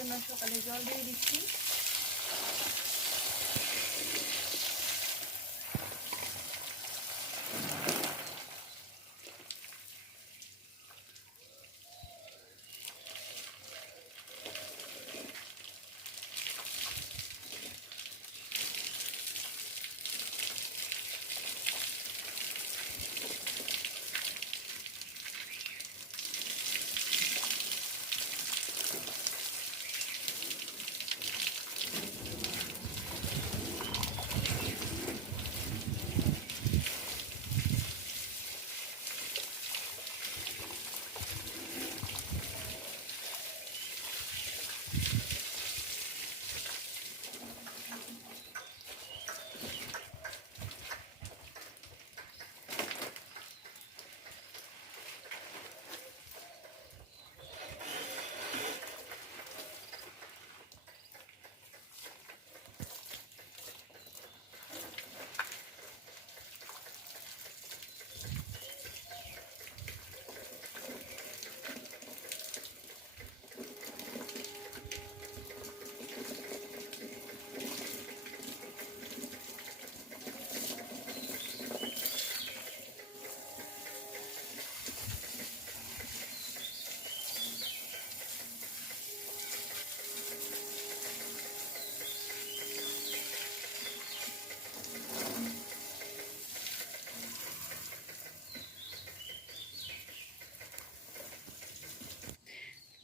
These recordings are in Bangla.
জন্য সকালে জল দিয়ে দিচ্ছি।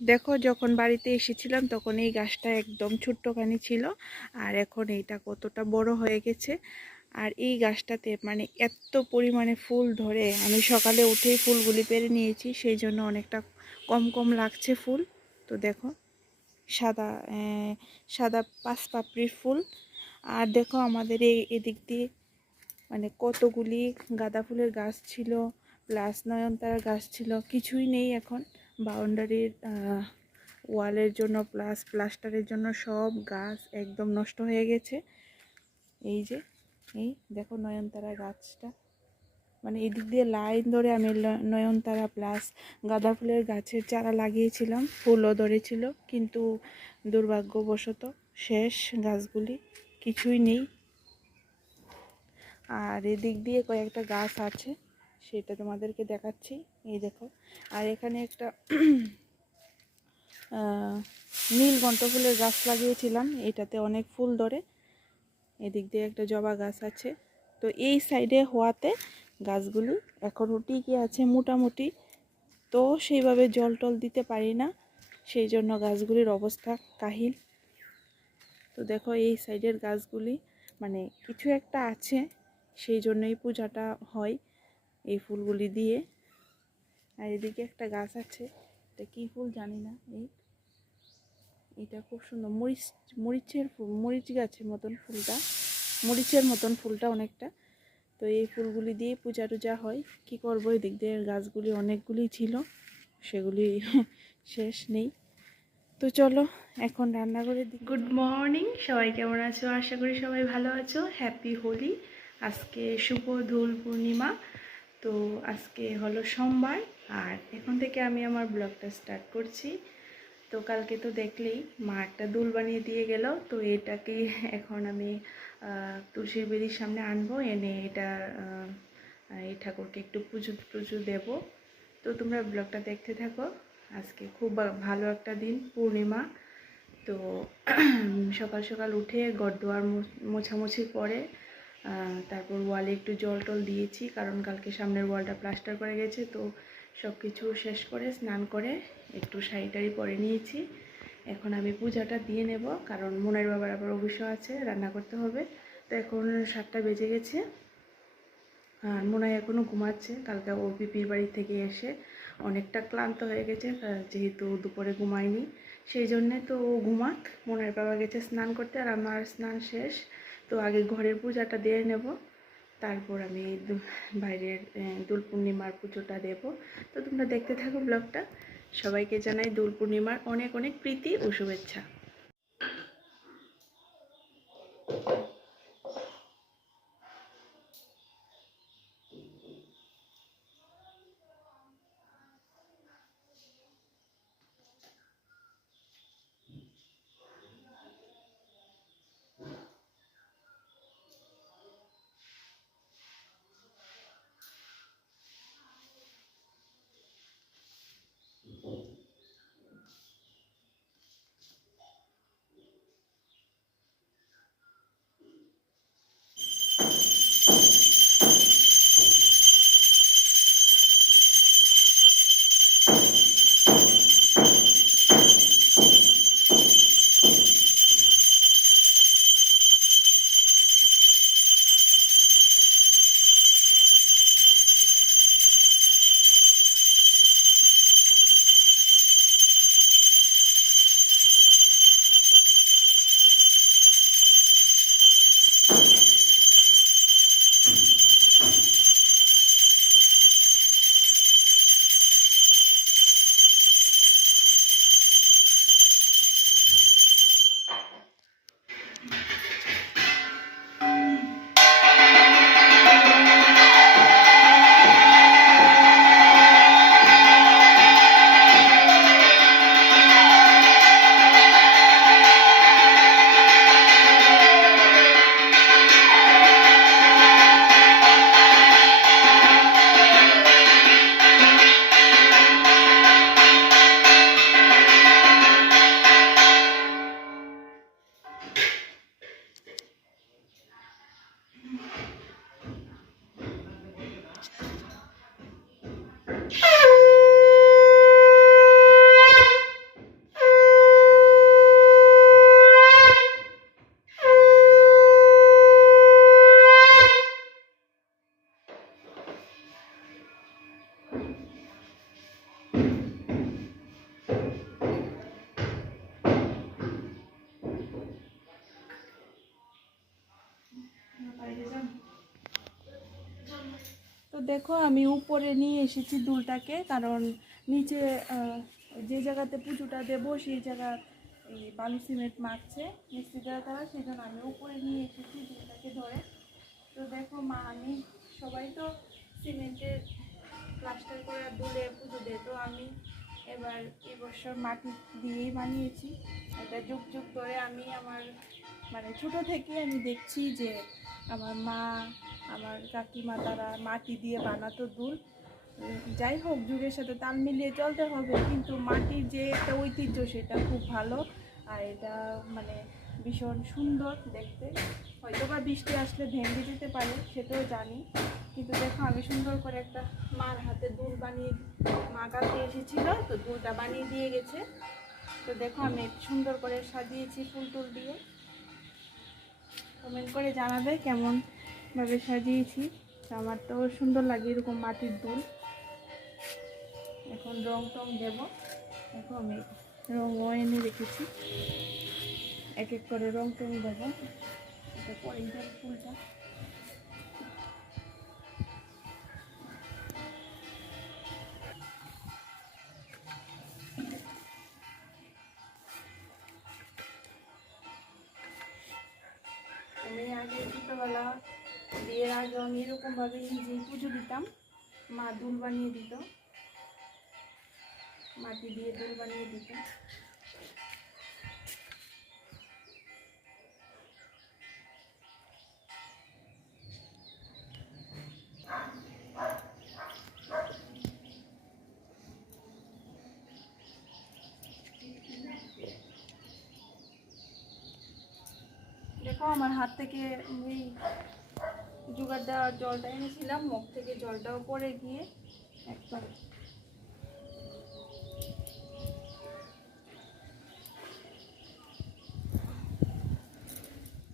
দেখো, যখন বাড়িতে এসেছিলাম তখন এই গাছটা একদম ছোট্টখানি ছিল, আর এখন এইটা কতটা বড় হয়ে গেছে। আর এই গাছটাতে মানে এত পরিমাণে ফুল ধরে, আমি সকালে উঠেই ফুলগুলি পেরে নিয়েছি, সেই জন্য অনেকটা কম কম লাগছে ফুল। তো দেখো, সাদা সাদা 5 পাপড়ির ফুল। আর দেখো আমাদের এদিক দিয়ে মানে কতগুলি গাঁদা ফুলের গাছ ছিল, প্লাস নয়নতারা গাছ ছিল, কিছুই নেই এখন। বাউন্ডারির ওয়ালের জন্য প্লাস প্লাস্টারের জন্য সব গাছ একদম নষ্ট হয়ে গেছে। এই যে এই দেখো নয়নতারা গাছটা, মানে এদিক দিয়ে লাইন ধরে আমি নয়নতারা প্লাস গাঁদা ফুলের গাছের চারা লাগিয়েছিলাম, ফুলও ধরেছিল, কিন্তু দুর্ভাগ্যবশত শেষ গাছগুলি, কিছুই নেই। আর এদিক দিয়ে কয়েকটা গাছ আছে, সেটা তোমাদেরকে দেখাচ্ছি। এই দেখো, আর এখানে একটা নীলকণ্ঠ ফুলের গাছ লাগিয়েছিলাম, এটাতে অনেক ফুল ধরে। এদিক দিয়ে একটা জবা গাছ আছে। তো এই সাইডে হওয়াতে গাছগুলি এখনও টিকে আছে মোটামুটি, তো সেইভাবে জল টল দিতে পারি না, সেই জন্য গাছগুলির অবস্থা কাহিল। তো দেখো এই সাইডের গাছগুলি মানে কিছু একটা আছে, সেই জন্যই পূজাটা হয় এই ফুলগুলি দিয়ে। আর এদিকে একটা গাছ আছে, এটা কী ফুল জানি না, এটা খুব সুন্দর, মরিচের ফুল, মরিচ গাছের মতন ফুলটা, মরিচের মতন ফুলটা অনেকটা। তো এই ফুলগুলি দিয়ে পূজা টুজা হয়। কি করবো, এদিক দিয়ে গাছগুলি অনেকগুলি ছিল, সেগুলি শেষ নেই। তো চলো এখন রান্না করে দিই। গুড মর্নিং, সবাই কেমন আছো? আশা করি সবাই ভালো আছো। হ্যাপি হোলি। আজকে শুভ দোল পূর্ণিমা। তো আজকে হলো সোমবার, আর এখন থেকে আমি আমার ব্লগটা স্টার্ট করছি। তো কালকে তো দেখলেই মা একটা দুল বানিয়ে দিয়ে গেল, তো এটাকে এখন আমি তুলসীর বেদির সামনে আনবো, এনে এটা এই ঠাকুরকে একটু পুজো দেব। তো তোমরা ব্লগটা দেখতে থাকো। আজকে খুব ভালো একটা দিন, পূর্ণিমা। তো সকাল সকাল উঠে ঘরদোয়ার মোছামুছি করে তারপর ওয়ালে একটু জল টল দিয়েছি, কারণ কালকে সামনের ওয়ালটা প্লাস্টার করে গেছে। তো সব কিছু শেষ করে স্নান করে একটু শাড়ি টাড়ি পরে নিয়েছি। এখন আমি পূজাটা দিয়ে নেব, কারণ মনের বাবার আবার অবশ্য আছে, রান্না করতে হবে। তো এখন 7টা বেজে গেছে, আর মোনাই এখনও ঘুমাচ্ছে। কালকে ও পিপির বাড়ি থেকে এসে অনেকটা ক্লান্ত হয়ে গেছে, যেহেতু দুপুরে ঘুমায়নি, সেই জন্যে তো ও ঘুমাক। মোনার বাবা গেছে স্নান করতে, আর আমার স্নান শেষ। তো আগে ঘরের পূজাটা দিয়ে নেব, তারপর আমি বাইরের দোল পূর্ণিমার পুজোটা দেব। তো তোমরা দেখতে থাকো ব্লগটা। সবাইকে জানাই দোল পূর্ণিমার অনেক অনেক প্রীতি ও শুভেচ্ছা। তো দেখো আমি উপরে নিয়ে এসেছি দুলটাকে, কারণ নিচে যে জায়গাতে পুজোটা দেবো সেই জায়গা এই বালু সিমেন্ট মাখছে মিস্ত্রিরা, তারা সেই জন্য আমি উপরে নিয়ে এসেছি দুলটাকে ধরে। তো দেখো মা আমি সবাই তো সিমেন্টের প্লাস্টার করে দুলে পুজো দেয়, তো আমি এবার এবছর মাটি দিয়েই বানিয়েছি। এটা যুগ যুগ ধরে আমি আমার মানে ছোটো থেকে আমি দেখছি যে আমার মা আমার কাকিমা তারা মাটি দিয়ে বানাতো দুল। যাই হোক, যুগের সাথে তাল মিলিয়ে চলতে হবে, কিন্তু মাটির যে একটা ঐতিহ্য সেটা খুব ভালো। আর এটা মানে ভীষণ সুন্দর দেখতে। হয়তো বা বৃষ্টি আসলে ভেঙে যেতে পারে সেটাও জানি, কিন্তু দেখো আমি সুন্দর করে একটা মার হাতে দুল বানিয়ে, মা কাছে এসেছিলো তো দুলটা বানিয়ে দিয়ে গেছে। তো দেখো আমি সুন্দর করে সাজিয়েছি ফুল টুল দিয়ে। কমেন্ট করে জানাবে কেমন ভাবে সাজিয়েছি। আমার তো সুন্দর লাগে এরকম মাটির দুল। এখন রং টং দেবো, দেখো আমি রঙও এনে রেখেছি, এক এক করে রং টং দেবো। এটা পরে দেবো ফুলটা। আমি আগে ছোটোবেলা বিয়ের আগে আমি এরকমভাবে নিজেই পুজো দিতাম। মা দুল বানিয়ে দিত, মাটি দিয়ে দুল বানিয়ে দিত। দেখো আমার হাত থেকে ওই জোগাড় দেওয়ার জলটা এনেছিলাম, মুখ থেকে জলটাও পড়ে গিয়ে একদম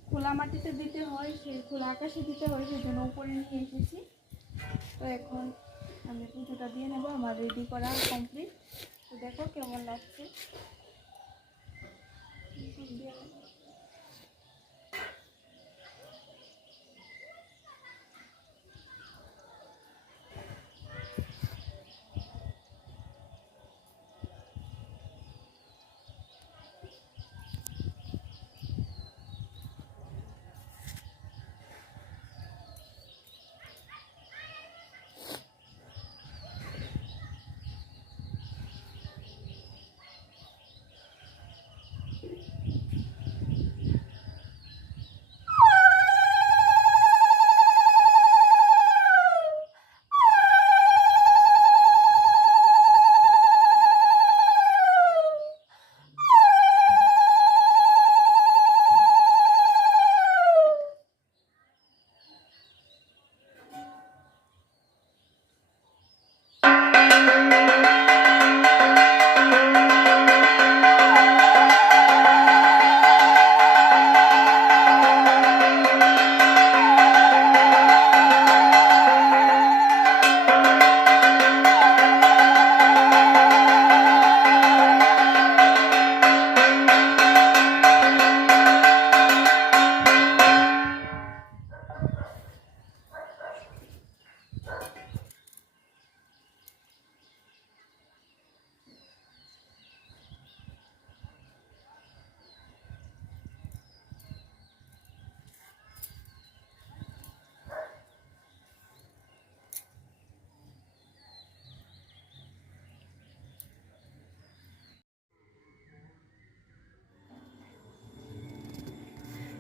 খোলা মাটিতে দিতে হয়, সেই খোলা আকাশে দিতে হয়, সেই জন্য উপরে নিয়ে এসেছি। তো এখন আমি পুজোটা দিয়ে নেবো, আমার রেডি করা কমপ্লিট। তো দেখো কেমন লাগছে।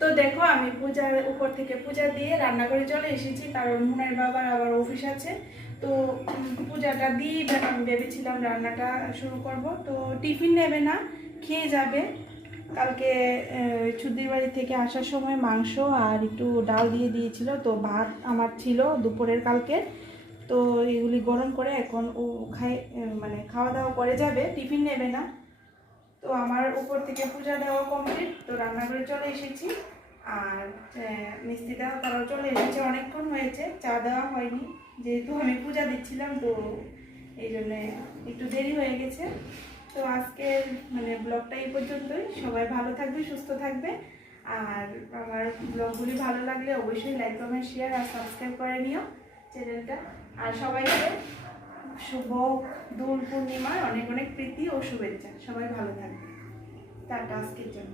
তো দেখো আমি পূজার উপর থেকে পূজা দিয়ে রান্না করে চলে এসেছি, কারণ মুনের বাবার আবার অফিস আছে। তো পূজাটা দিয়ে ভেবেছিলাম রান্নাটা শুরু করব। তো টিফিন নেবে না, খেয়ে যাবে। কালকে ছুটির বাড়ি থেকে আসার সময় মাংস আর একটু ডাল দিয়ে দিয়েছিল, তো ভাত আমার ছিল দুপুরের কালকে। তো এগুলি গরম করে এখন ও মানে খাওয়া দাওয়া করে যাবে, টিফিন নেবে না। তো আমার উপর থেকে পূজা দেওয়া কমপ্লিট, তো রান্না করে চলে এসেছি। আর মিস্ত্রিটাও তারাও চলে এসেছে, অনেকক্ষণ হয়েছে, চা দেওয়া হয়নি যেহেতু আমি পূজা দিচ্ছিলাম, তো এই জন্যে একটু দেরি হয়ে গেছে। তো আজকের মানে ব্লগটা এই পর্যন্তই। সবাই ভালো থাকবে, সুস্থ থাকবে। আর আমার ব্লগগুলি ভালো লাগলে অবশ্যই লাইক, কমেন্ট, শেয়ার আর সাবস্ক্রাইব করে নিও চ্যানেলটা। আর সবাইকে শুভ দোল পূর্ণিমার অনেক অনেক প্রীতি ও শুভেচ্ছা। সবাই ভালো থাকবে। টাটা আজকের জন্য।